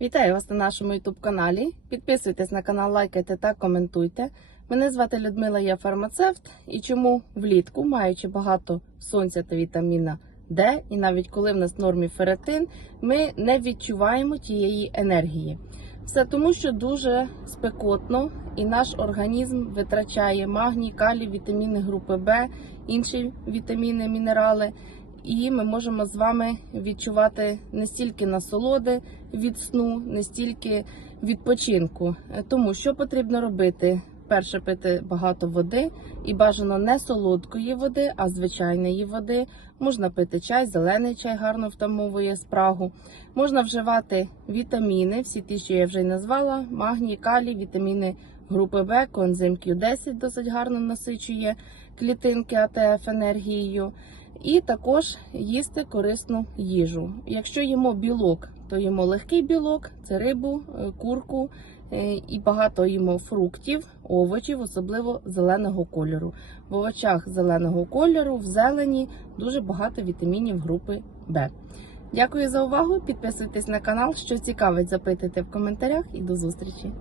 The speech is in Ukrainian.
Вітаю вас на нашому youtube каналі. Підписуйтесь на канал, лайкайте та коментуйте. Мене звати Людмила, я фармацевт. І чому влітку, маючи багато сонця та вітаміна Д, і навіть коли в нас в нормі феретин, ми не відчуваємо тієї енергії. Все тому, що дуже спекотно, і наш організм витрачає магній, калій, вітаміни групи Б, інші вітаміни, мінерали. І ми можемо з вами відчувати не стільки насолоди від сну, не стільки відпочинку. Тому що потрібно робити? Перше пити багато води і бажано не солодкої води, а звичайної води. Можна пити чай, зелений чай гарно втамовує спрагу. Можна вживати вітаміни, всі ті, що я вже й назвала: магній, калій, вітаміни групи Б, коензим Q10 досить гарно насичує клітинки АТФ енергією. І також їсти корисну їжу. Якщо їмо білок, то їмо легкий білок, це рибу, е, курку е, і багато їмо фруктів, овочів, особливо зеленого кольору. В овочах зеленого кольору, в зелені дуже багато вітамінів групи Б. Дякую за увагу. Підписуйтесь на канал. Що цікавить, запитуйте в коментарях і до зустрічі.